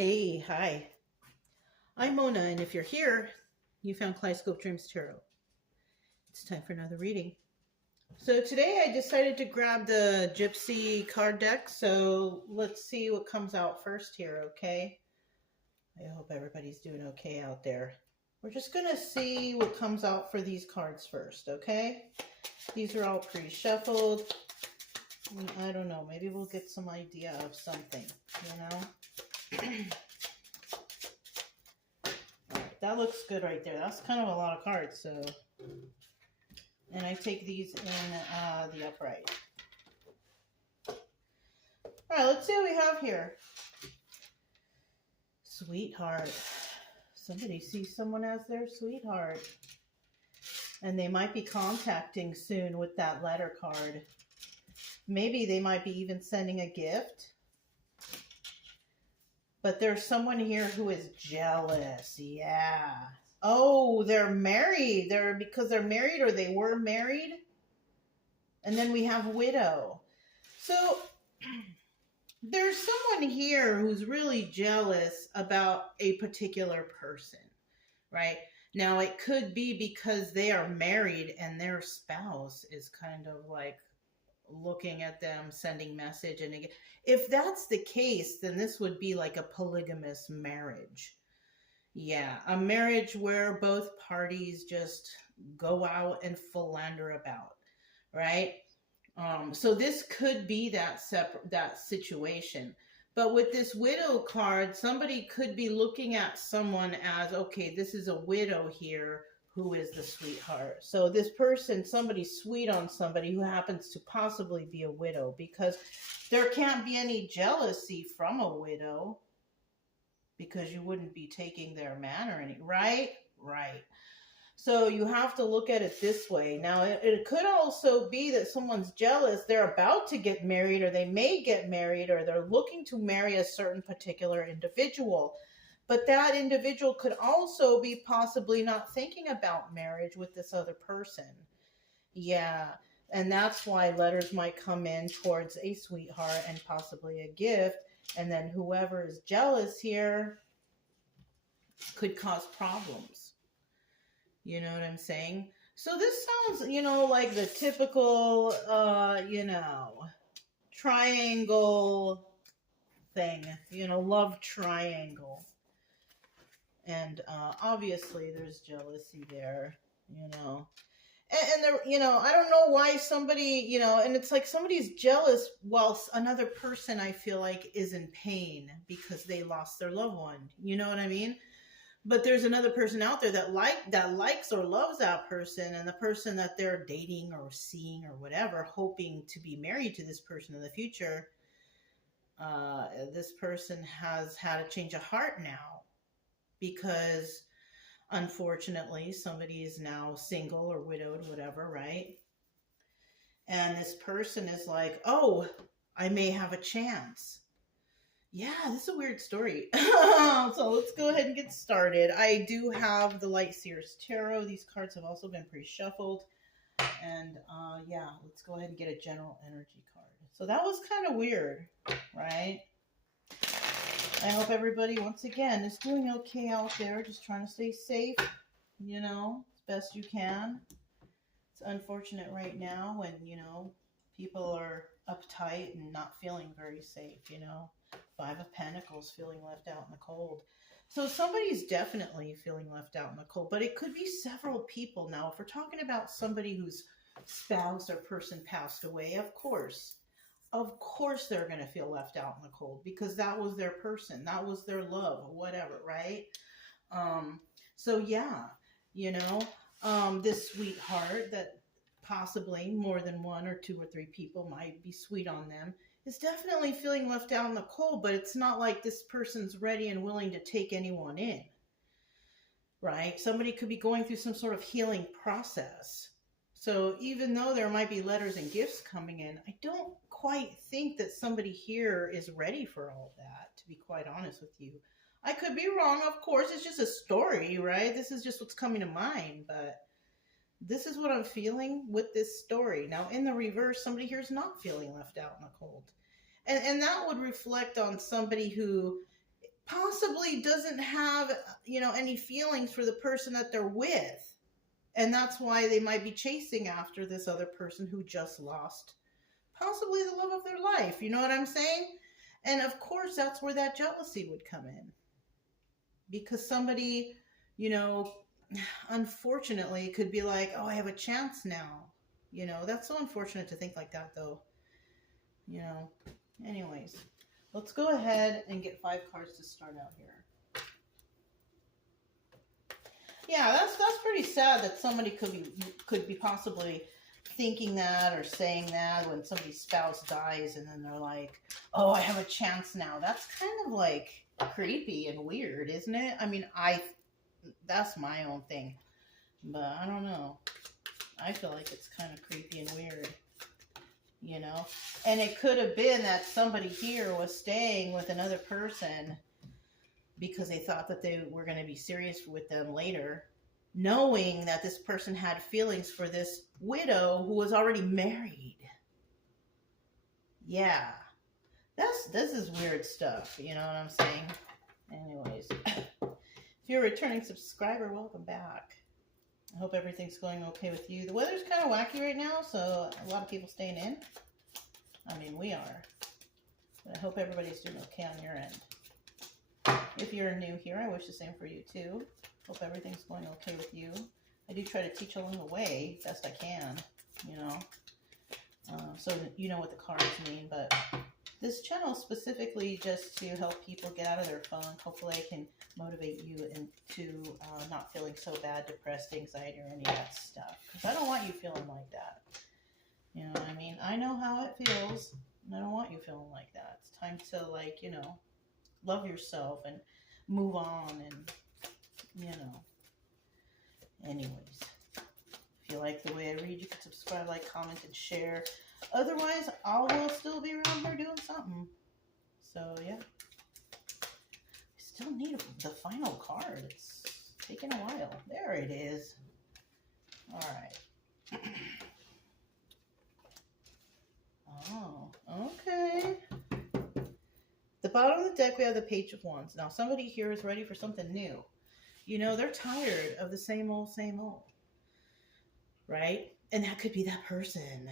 Hey, hi. I'm Mona, and if you're here, you found Kaleidoscope Dreams Tarot. It's time for another reading. So today I decided to grab the Gypsy card deck, so let's see what comes out first here, okay? I hope everybody's doing okay out there. We're just going to see what comes out for these cards first, okay? These are all pre-shuffled. I don't know, maybe we'll get some idea of something, you know? That looks good right there. That's kind of a lot of cards, so. And I take these in the upright. All right, let's see what we have here. Sweetheart. Somebody sees someone as their sweetheart. And they might be contacting soon with that letter card. Maybe they might be even sending a gift. But there's someone here who is jealous. Yeah. Oh, they're married. Because they're married or they were married. And then we have widow. So there's someone here who's really jealous about a particular person, right? Now, it could be because they are married and their spouse is kind of like looking at them, sending message. And again, if that's the case, then this would be like a polygamous marriage. Yeah, a marriage where both parties just go out and philander about, right? So this could be that situation. But with this widow card, somebody could be looking at someone as, okay, this is a widow here who is the sweetheart. So this person, somebody's sweet on somebody who happens to possibly be a widow, because there can't be any jealousy from a widow because you wouldn't be taking their man or anything, right? Right. So you have to look at it this way. Now, it could also be that someone's jealous. They're about to get married, or they may get married, or they're looking to marry a certain particular individual. But that individual could also be possibly not thinking about marriage with this other person. Yeah. And that's why letters might come in towards a sweetheart and possibly a gift. And then whoever is jealous here could cause problems. You know what I'm saying? So this sounds, like the typical, triangle thing, love triangle. And obviously there's jealousy there, And there, I don't know why somebody, and it's like somebody's jealous while another person, I feel like, is in pain because they lost their loved one. You know what I mean? But there's another person out there that likes or loves that person, and the person that they're dating or seeing or whatever, hoping to be married to this person in the future. This person has had a change of heart now because, unfortunately, somebody is now single or widowed, whatever, right? And this person is like, oh, I may have a chance. Yeah, this is a weird story. So let's go ahead and get started. I do have the Light Seers Tarot. These cards have also been pre-shuffled. And yeah, let's go ahead and get a general energy card. So that was kind of weird, right? I hope everybody, once again, is doing okay out there. Just trying to stay safe, as best you can. It's unfortunate right now when, people are uptight and not feeling very safe, Five of Pentacles, feeling left out in the cold. So somebody's definitely feeling left out in the cold, but it could be several people. Now, if we're talking about somebody whose spouse or person passed away, of course they're going to feel left out in the cold because that was their person, that was their love, or whatever, right? So yeah, this sweetheart that possibly more than one or two or three people might be sweet on them is definitely feeling left out in the cold, but it's not like this person's ready and willing to take anyone in, right? Somebody could be going through some sort of healing process. So even though there might be letters and gifts coming in, I don't quite think that somebody here is ready for all that, to be quite honest with you. I could be wrong, of course. It's just a story, right? This is just what's coming to mind, but this is what I'm feeling with this story. Now, in the reverse, somebody here is not feeling left out in the cold. And that would reflect on somebody who possibly doesn't have, any feelings for the person that they're with. And that's why they might be chasing after this other person who just lost possibly the love of their life. You know what I'm saying? And of course, that's where that jealousy would come in. Because somebody, unfortunately could be like, oh, I have a chance now. That's so unfortunate to think like that, though. Anyways, let's go ahead and get 5 cards to start out here. Yeah, that's pretty sad that somebody could be possibly thinking that or saying that when somebody's spouse dies, and then they're like, oh, I have a chance now. That's kind of like creepy and weird, isn't it? I mean, that's my own thing, but I don't know. I feel like it's kind of creepy and weird, and it could have been that somebody here was staying with another person because they thought that they were going to be serious with them later, knowing that this person had feelings for this widow who was already married. Yeah. This is weird stuff, you know what I'm saying? Anyways, if you're a returning subscriber, welcome back. I hope everything's going okay with you. The weather's kind of wacky right now, so a lot of people staying in. I mean, we are. But I hope everybody's doing okay on your end. If you're new here, I wish the same for you too. Hope everything's going okay with you. I do try to teach along the way, best I can, so you know what the cards mean. But this channel is specifically just to help people get out of their funk. Hopefully I can motivate you into not feeling so bad, depressed, anxiety, or any of that stuff. Because I don't want you feeling like that. You know what I mean? I know how it feels, and I don't want you feeling like that. It's time to, love yourself and move on, and, Anyways, if you like the way I read, you can subscribe, like, comment, and share. Otherwise, I will still be around here doing something. So, yeah. I still need the final card. It's taking a while. There it is. All right. Oh, okay. The bottom of the deck, we have the Page of Wands. Now, somebody here is ready for something new. They're tired of the same old, right? And that could be that person.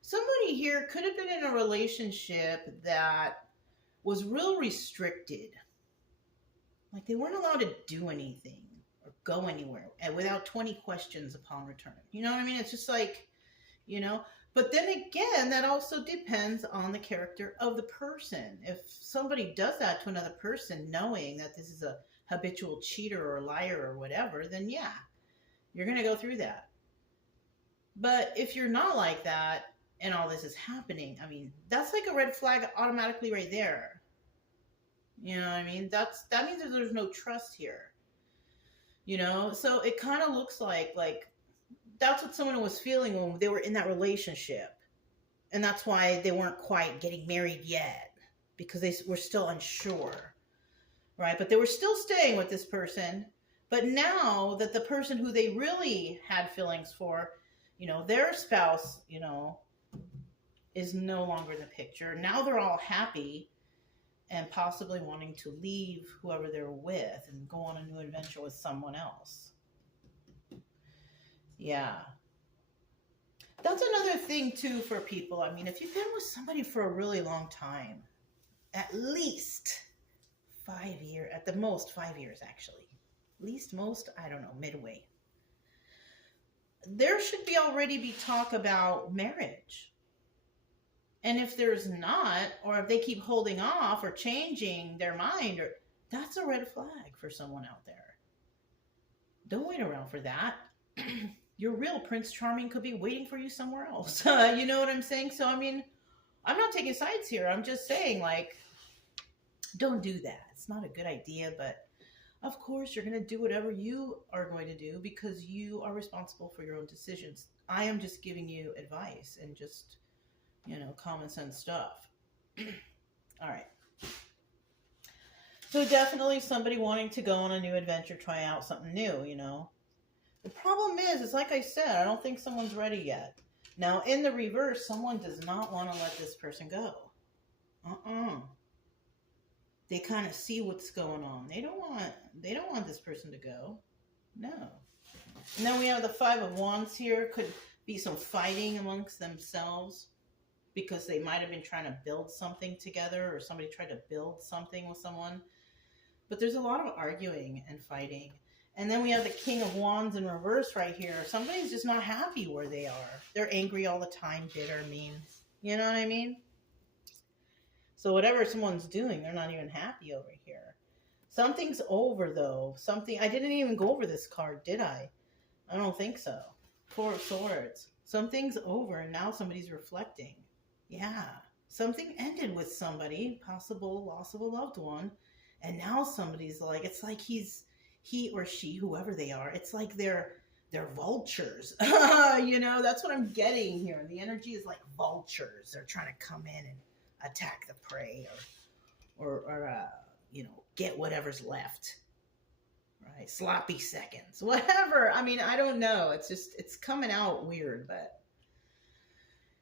Somebody here could have been in a relationship that was real restricted. Like they weren't allowed to do anything or go anywhere and without 20 questions upon return. You know what I mean? It's just like, but then again, that also depends on the character of the person. If somebody does that to another person, knowing that this is a habitual cheater or liar or whatever, then yeah, you're going to go through that. But if you're not like that and all this is happening, I mean, that's like a red flag automatically right there. You know what I mean? That means that there's no trust here. So it kind of looks like that's what someone was feeling when they were in that relationship. And that's why they weren't quite getting married yet, because they were still unsure, right? But they were still staying with this person. But now that the person who they really had feelings for, their spouse, is no longer in the picture. Now they're all happy and possibly wanting to leave whoever they're with and go on a new adventure with someone else. Yeah. That's another thing, too, for people. I mean, if you've been with somebody for a really long time, at least 5 years, at the most 5 years, actually. Least, most, I don't know, midway. There should already be talk about marriage. And if there's not, or if they keep holding off or changing their mind, that's a red flag for someone out there. Don't wait around for that. Your real Prince Charming could be waiting for you somewhere else. You know what I'm saying? So, I mean, I'm not taking sides here. I'm just saying, don't do that. It's not a good idea, but of course, you're going to do whatever you are going to do because you are responsible for your own decisions. I am just giving you advice and just, common sense stuff. All right. So definitely somebody wanting to go on a new adventure, try out something new, The problem is like I said, I don't think someone's ready yet. Now, in the reverse, someone does not want to let this person go. they kind of see what's going on. They don't want this person to go. No. And then we have the Five of Wands here. Could be some fighting amongst themselves because they might have been trying to build something together, or somebody tried to build something with someone. But there's a lot of arguing and fighting. And then we have the King of Wands in reverse right here. Somebody's just not happy where they are. They're angry all the time, bitter, mean. You know what I mean? So whatever someone's doing, they're not even happy over here. Something's over, though. I didn't even go over this card, did I? I don't think so. Four of Swords. Something's over, and now somebody's reflecting. Yeah. Something ended with somebody, possible loss of a loved one. And now somebody's like, it's like he or she, whoever they are, it's like they're vultures. You know, that's what I'm getting here. The energy is like vultures. They're trying to come in and attack the prey, or you know, get whatever's left. Right? Sloppy seconds. Whatever. I mean, I don't know. It's coming out weird, but.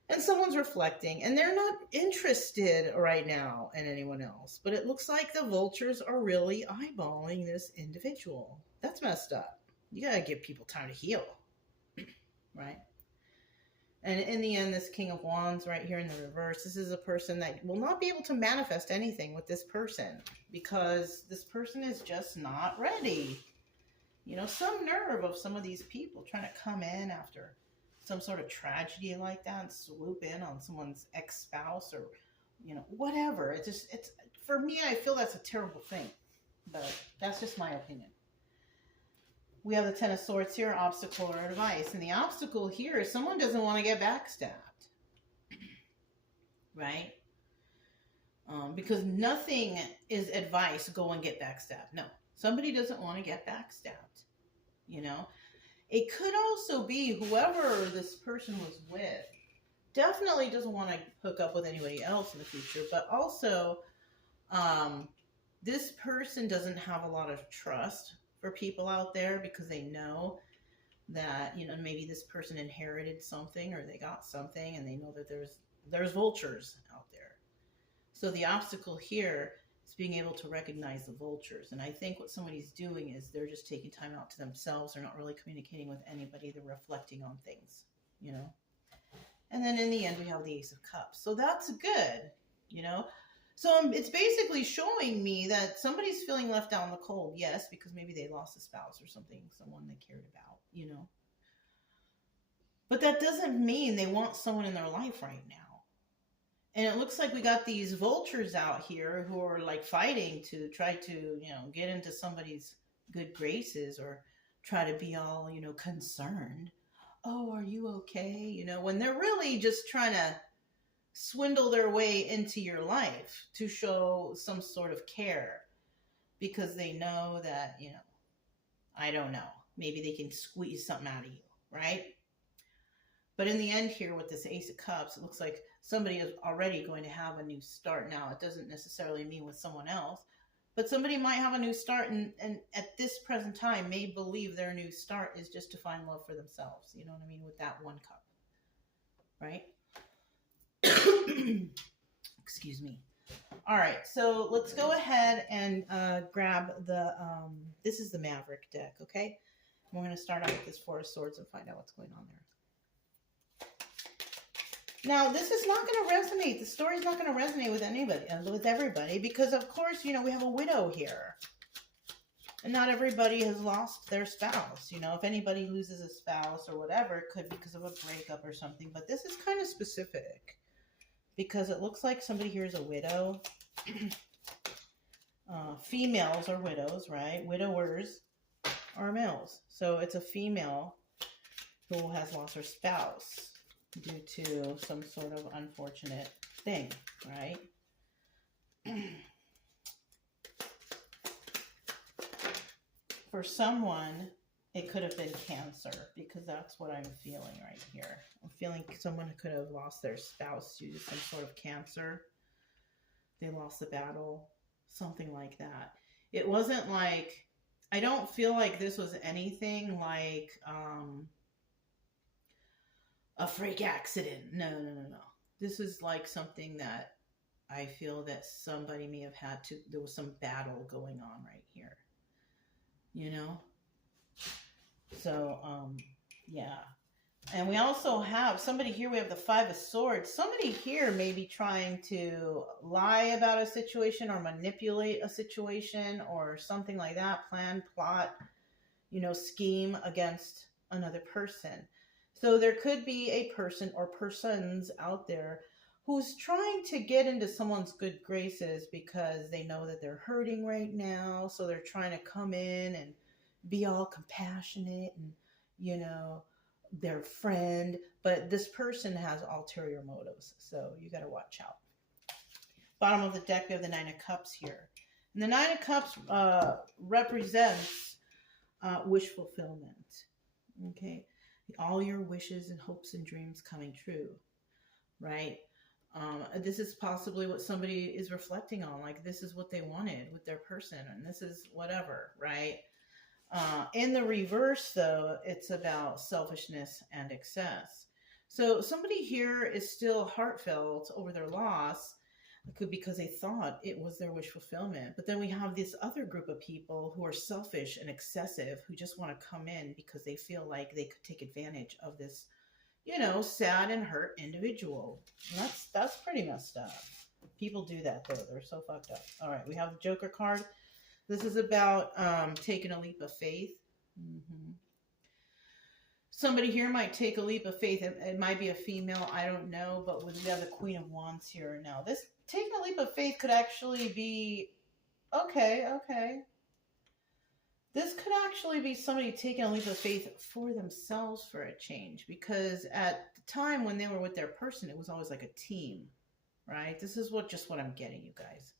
And someone's reflecting, and they're not interested right now in anyone else. But it looks like the vultures are really eyeballing this individual. That's messed up. You gotta give people time to heal. Right? And in the end, this King of Wands right here in the reverse, this is a person that will not be able to manifest anything with this person because this person is just not ready. You know, some nerve of some of these people trying to come in after some sort of tragedy like that and swoop in on someone's ex-spouse or, you know, whatever. It's for me, I feel that's a terrible thing, but that's just my opinion. We have the Ten of Swords here, obstacle or advice. And the obstacle here is someone doesn't want to get backstabbed, right? Because nothing is advice, go and get backstabbed. No, somebody doesn't want to get backstabbed, you know? It could also be whoever this person was with definitely doesn't want to hook up with anybody else in the future, but also this person doesn't have a lot of trust for people out there because they know that, you know, maybe this person inherited something or they got something and they know that there's vultures out there. So the obstacle here is being able to recognize the vultures. And I think what somebody's doing is they're just taking time out to themselves. They're not really communicating with anybody. They're reflecting on things, you know. And then in the end, we have the Ace of Cups. So that's good, you know. So it's basically showing me that somebody's feeling left out in the cold. Yes, because maybe they lost a spouse or something, someone they cared about, you know. But that doesn't mean they want someone in their life right now. And it looks like we got these vultures out here who are like fighting to try to, you know, get into somebody's good graces or try to be all, you know, concerned. Oh, are you okay? You know, when they're really just trying to swindle their way into your life to show some sort of care because they know that, you know, I don't know, maybe they can squeeze something out of you, right? But in the end here with this Ace of Cups, it looks like somebody is already going to have a new start. Now, it doesn't necessarily mean with someone else, but somebody might have a new start and at this present time may believe their new start is just to find love for themselves. You know what I mean? With that one cup, right? Excuse me. All right, so let's go ahead and grab the, this is the Maverick deck, okay? We're going to start out with this Four of Swords and find out what's going on there. Now, this is not going to resonate. The story's not going to resonate with anybody, with everybody, because of course, you know, we have a widow here. And not everybody has lost their spouse. You know, if anybody loses a spouse or whatever, it could be because of a breakup or something. But this is kind of specific because it looks like somebody here is a widow. Females are widows, right? Widowers are males. So it's a female who has lost her spouse due to some sort of unfortunate thing, right? For someone, it could have been cancer because that's what I'm feeling right here. I'm feeling someone could have lost their spouse due to some sort of cancer. They lost the battle, something like that. It wasn't like, I don't feel like this was anything like a freak accident. No. This is like something that I feel that somebody may have had to, there was some battle going on right here, you know? So, yeah. And we also have somebody here, we have the Five of Swords. Somebody here may be trying to lie about a situation or manipulate a situation or something like that, plan, plot, you know, scheme against another person. So there could be a person or persons out there who's trying to get into someone's good graces because they know that they're hurting right now. So they're trying to come in and be all compassionate and, you know, their friend. But this person has ulterior motives. So you got to watch out. Bottom of the deck, we have the Nine of Cups here. And the Nine of Cups represents wish fulfillment. Okay. All your wishes and hopes and dreams coming true, right? This is possibly what somebody is reflecting on. Like, this is what they wanted with their person, and this is whatever, right? In the reverse, though, it's about selfishness and excess. So somebody here is still heartfelt over their loss. It could be because they thought it was their wish fulfillment. But then we have this other group of people who are selfish and excessive, who just want to come in because they feel like they could take advantage of this, you know, sad and hurt individual. And that's pretty messed up. People do that, though. They're so fucked up. All right, we have the Joker card. This is about taking a leap of faith. Mm-hmm. Somebody here might take a leap of faith. It might be a female, I don't know, but we have the Queen of Wands here now. This taking a leap of faith could actually be, okay. This could actually be somebody taking a leap of faith for themselves for a change, because at the time when they were with their person, it was always like a team, right? This is what I'm getting, you guys.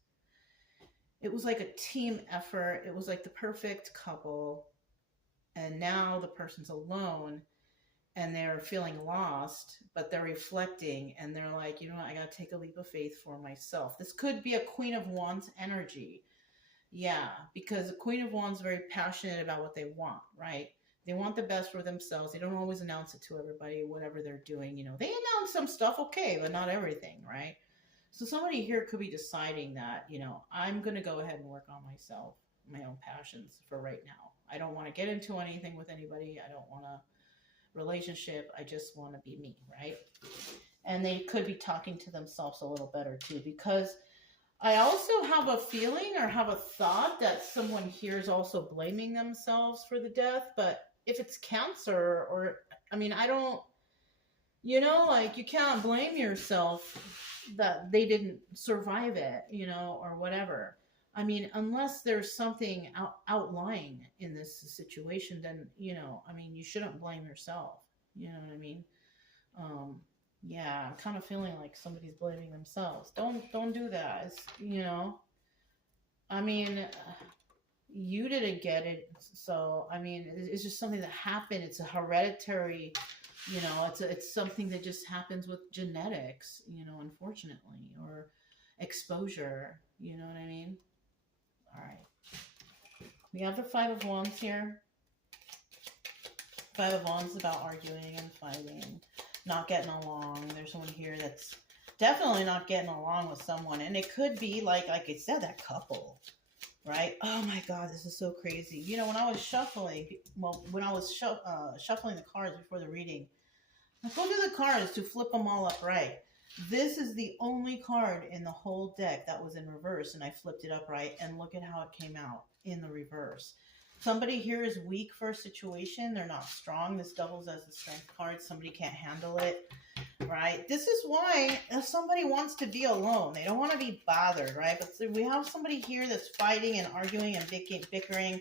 It was like a team effort. It was like the perfect couple. And now the person's alone and they're feeling lost, but they're reflecting and they're like, you know what, I got to take a leap of faith for myself. This could be a Queen of Wands energy. Yeah, because the Queen of Wands is very passionate about what they want, right? They want the best for themselves. They don't always announce it to everybody, whatever they're doing. You know, they announce some stuff, okay, but not everything, right? So somebody here could be deciding that, you know, I'm going to go ahead and work on myself, my own passions for right now. I don't want to get into anything with anybody. I don't want a relationship. I just want to be me, right? And they could be talking to themselves a little better too, because I also have a feeling or have a thought that someone here is also blaming themselves for the death. But if it's cancer, or, I mean, I don't, you know, like, you can't blame yourself that they didn't survive it, you know, or whatever. I mean, unless there's something outlying in this situation, then, you know, I mean, you shouldn't blame yourself. You know what I mean? Yeah, I'm kind of feeling like somebody's blaming themselves. Don't do that. It's, you know, I mean, you didn't get it. So, I mean, it's just something that happened. It's a hereditary, you know, it's something that just happens with genetics, you know, unfortunately, or exposure, you know what I mean? All right. We have the Five of Wands here. Five of Wands is about arguing and fighting, not getting along. There's someone here that's definitely not getting along with someone. And it could be, like I said, that couple, right? Oh my God, this is so crazy. You know, when I was shuffling, shuffling the cards before the reading, I go to the cards to flip them all upright. This is the only card in the whole deck that was in reverse, and I flipped it upright, and look at how it came out in the reverse. Somebody here is weak for a situation. They're not strong. This doubles as a strength card. Somebody can't handle it, right? This is why if somebody wants to be alone, they don't want to be bothered, right? But we have somebody here that's fighting and arguing and bickering,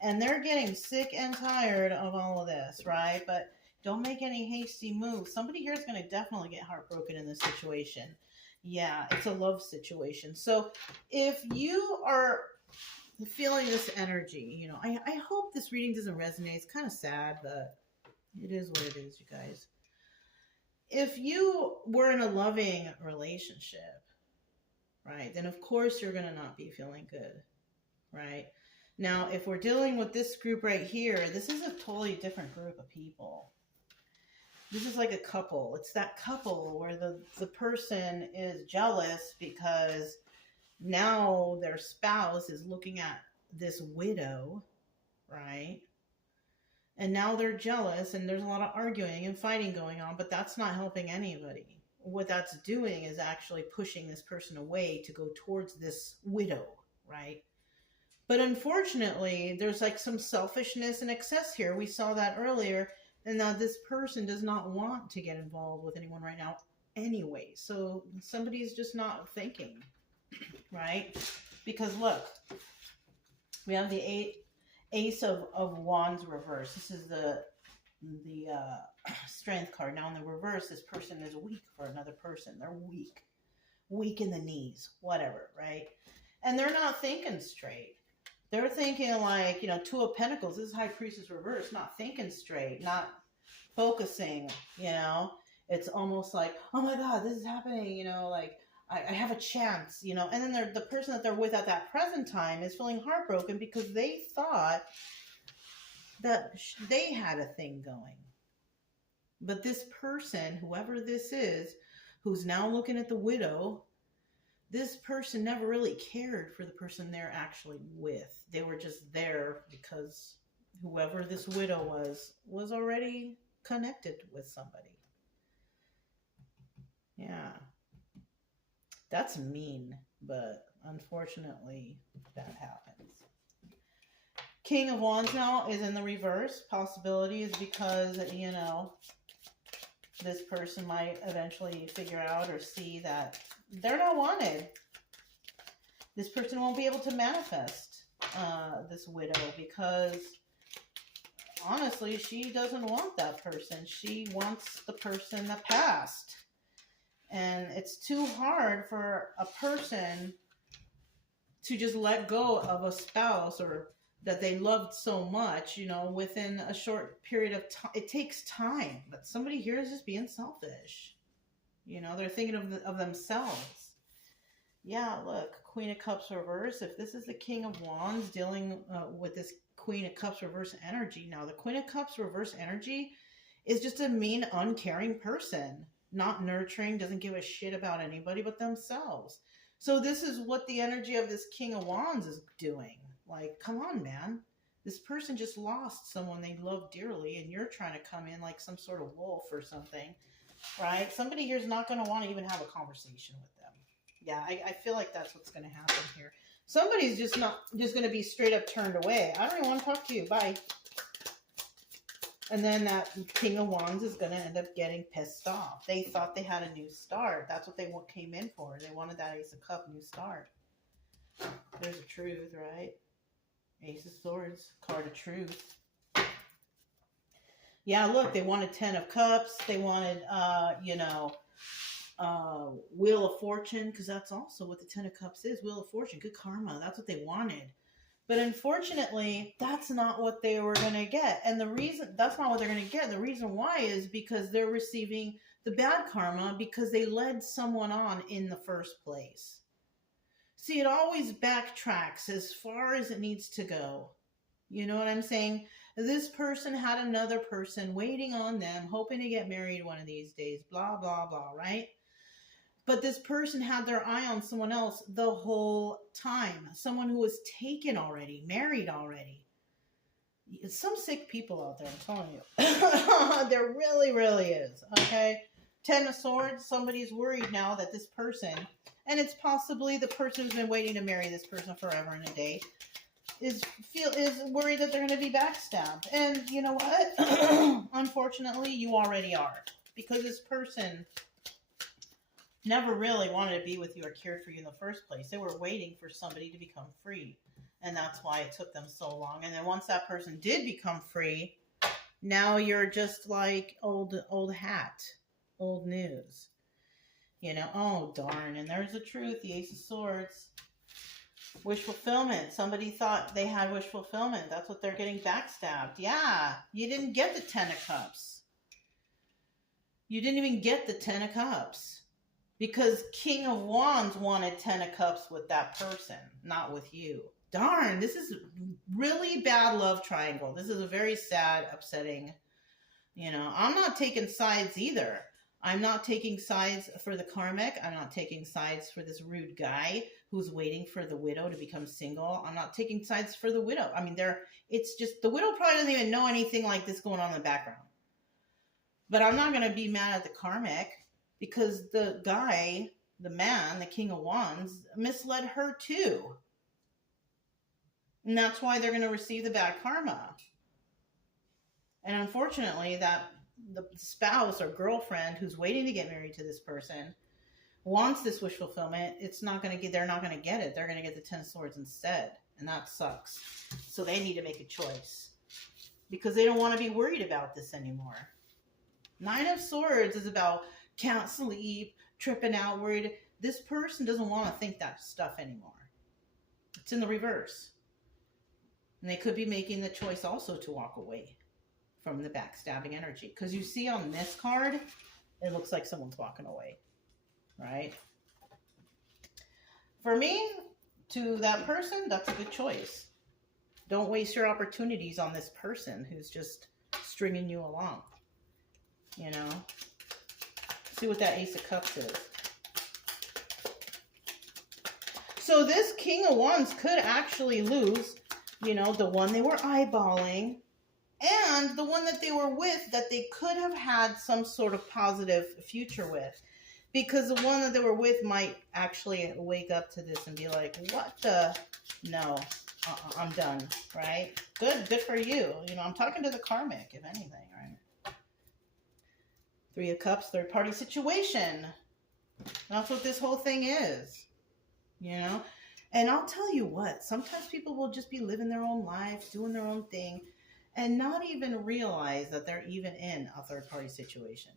and they're getting sick and tired of all of this, right? But don't make any hasty moves. Somebody here is going to definitely get heartbroken in this situation. Yeah, it's a love situation. So if you are feeling this energy, you know, I hope this reading doesn't resonate. It's kind of sad, but it is what it is, you guys. If you were in a loving relationship, right, then of course you're going to not be feeling good, right? Now, if we're dealing with this group right here, this is a totally different group of people. This is like a couple. It's that couple where the person is jealous because now their spouse is looking at this widow, right? And now they're jealous and there's a lot of arguing and fighting going on, but that's not helping anybody. What that's doing is actually pushing this person away to go towards this widow, right? But unfortunately, there's like some selfishness and excess here. We saw that earlier. And now this person does not want to get involved with anyone right now anyway. So somebody's just not thinking, right? Because look, we have the Ace of Wands reverse. This is the strength card. Now in the reverse, this person is weak for another person. They're weak in the knees, whatever, right? And they're not thinking straight. They're thinking like, Two of Pentacles. This is High Priestess reverse, not thinking straight, not focusing, It's almost like, oh my God, this is happening, like I have a chance, And then the person that they're with at that present time is feeling heartbroken because they thought that they had a thing going. But this person, whoever this is, who's now looking at the widow, this person never really cared for the person they're actually with. They were just there because whoever this widow was already connected with somebody. Yeah. That's mean, but unfortunately that happens. King of Wands now is in the reverse. Possibility is because, this person might eventually figure out or see that they're not wanted. This person won't be able to manifest this widow because honestly, she doesn't want that person. She wants the person that passed. And it's too hard for a person to just let go of a spouse or that they loved so much, within a short period of time. It takes time, but somebody here is just being selfish. They're thinking of themselves. Yeah, look, Queen of Cups reverse. If this is the King of Wands dealing with this Queen of Cups reverse energy. Now, the Queen of Cups reverse energy is just a mean, uncaring person. Not nurturing, doesn't give a shit about anybody but themselves. So this is what the energy of this King of Wands is doing. Like, come on, man. This person just lost someone they love dearly, and you're trying to come in like some sort of wolf or something, right? Somebody here is not going to want to even have a conversation with them. Yeah, I feel like that's what's going to happen here. Somebody's just going to be straight up turned away. I don't even want to talk to you. Bye. And then that King of Wands is going to end up getting pissed off. They thought they had a new start. That's what they came in for. They wanted that Ace of Cups new start. There's the truth, right? Ace of Swords, card of truth. Yeah, look, they wanted 10 of Cups. They wanted, Wheel of Fortune, because that's also what the 10 of Cups is. Wheel of Fortune, good karma. That's what they wanted. But unfortunately, that's not what they were going to get. And that's not what they're going to get. And the reason why is because they're receiving the bad karma because they led someone on in the first place. See, it always backtracks as far as it needs to go. You know what I'm saying? This person had another person waiting on them, hoping to get married one of these days, blah, blah, blah, right? But this person had their eye on someone else the whole time. Someone who was taken already, married already. Some sick people out there, I'm telling you. There really, really is, okay? 10 of Swords, somebody's worried now that this person, and it's possibly the person who's been waiting to marry this person forever and a day, is worried that they're going to be backstabbed. And you know what? Unfortunately, you already are. Because this person never really wanted to be with you or cared for you in the first place. They were waiting for somebody to become free. And that's why it took them so long. And then once that person did become free, now you're just like old hat, old news. Oh darn. And there's the truth, the Ace of Swords. Wish fulfillment. Somebody thought they had wish fulfillment. That's what they're getting backstabbed. Yeah, you didn't get the 10 of Cups. You didn't even get the 10 of Cups. Because King of Wands wanted 10 of Cups with that person, not with you. Darn, this is really bad love triangle. This is a very sad, upsetting You know, I'm not taking sides either. I'm not taking sides for the karmic. I'm not taking sides for this rude guy who's waiting for the widow to become single. I'm not taking sides for the widow. I mean, it's just the widow probably doesn't even know anything like this going on in the background. But I'm not going to be mad at the karmic because the guy, the man, the King of Wands, misled her too. And that's why they're going to receive the bad karma. And unfortunately, that the spouse or girlfriend who's waiting to get married to this person wants this wish fulfillment. They're not going to get it. They're going to get the 10 of Swords instead. And that sucks. So they need to make a choice because they don't want to be worried about this anymore. 9 of Swords is about can't sleep, tripping out, worried. This person doesn't want to think that stuff anymore. It's in the reverse. And they could be making the choice also to walk away from the backstabbing energy. Because you see on this card, it looks like someone's walking away. Right? For me, to that person, that's a good choice. Don't waste your opportunities on this person who's just stringing you along. You know? See what that Ace of Cups is. So this King of Wands could actually lose, you know, the one they were eyeballing and the one that they were with that they could have had some sort of positive future with. Because the one that they were with might actually wake up to this and be like, what the? No, I'm done, right? Good for you. You know, I'm talking to the karmic, if anything, right? 3 of Cups, third party situation. That's what this whole thing is, you know? And I'll tell you what, sometimes people will just be living their own life, doing their own thing, and not even realize that they're even in a third party situation.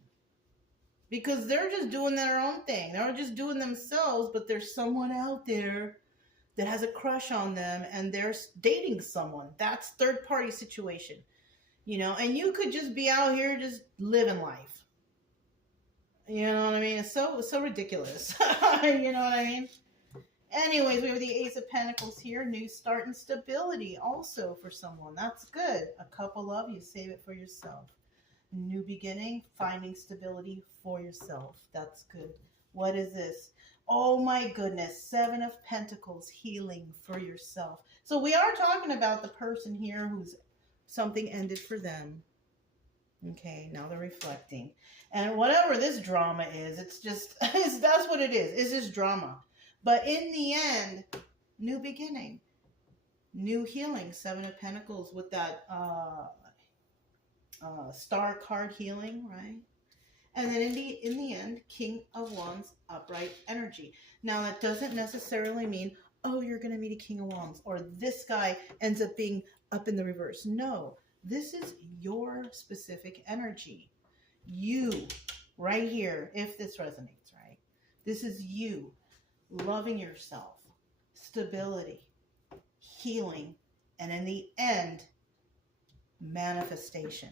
Because they're just doing their own thing. They're just doing themselves, but there's someone out there that has a crush on them and they're dating someone. That's third party situation. You know, and you could just be out here just living life. You know what I mean? It's so ridiculous. You know what I mean? Anyways, we have the Ace of Pentacles here. New start and stability also for someone. That's good. A couple of you save it for yourself. New beginning, finding stability for yourself. That's good. What is this? Oh my goodness. 7 of Pentacles, healing for yourself. So we are talking about the person here who's something ended for them. Okay, now they're reflecting. And whatever this drama is, it's just, that's what it is. It's just drama. But in the end, new beginning, new healing. 7 of Pentacles with that star card healing, right? And then in the end, King of Wands, upright energy. Now that doesn't necessarily mean, oh, you're going to meet a King of Wands, or this guy ends up being up in the reverse. No, this is your specific energy. You, right here, if this resonates, right? This is you loving yourself, stability, healing, and in the end, manifestation.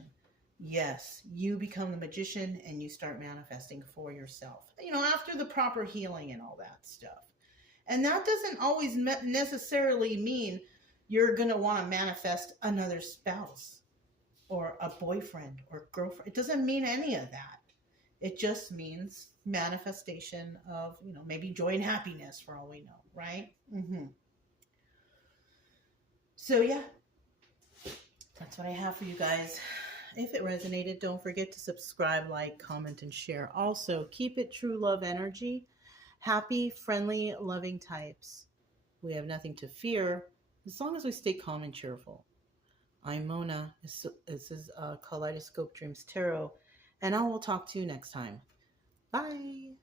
Yes, you become the magician and you start manifesting for yourself. You know, after the proper healing and all that stuff. And that doesn't always necessarily mean you're going to want to manifest another spouse or a boyfriend or girlfriend. It doesn't mean any of that. It just means manifestation of, you know, maybe joy and happiness for all we know, right? So yeah, that's what I have for you guys. If it resonated, don't forget to subscribe, like, comment, and share. Also, keep it true love energy. Happy, friendly, loving types. We have nothing to fear as long as we stay calm and cheerful. I'm Mona. This is Kaleidoscope Dreams Tarot, and I will talk to you next time. Bye.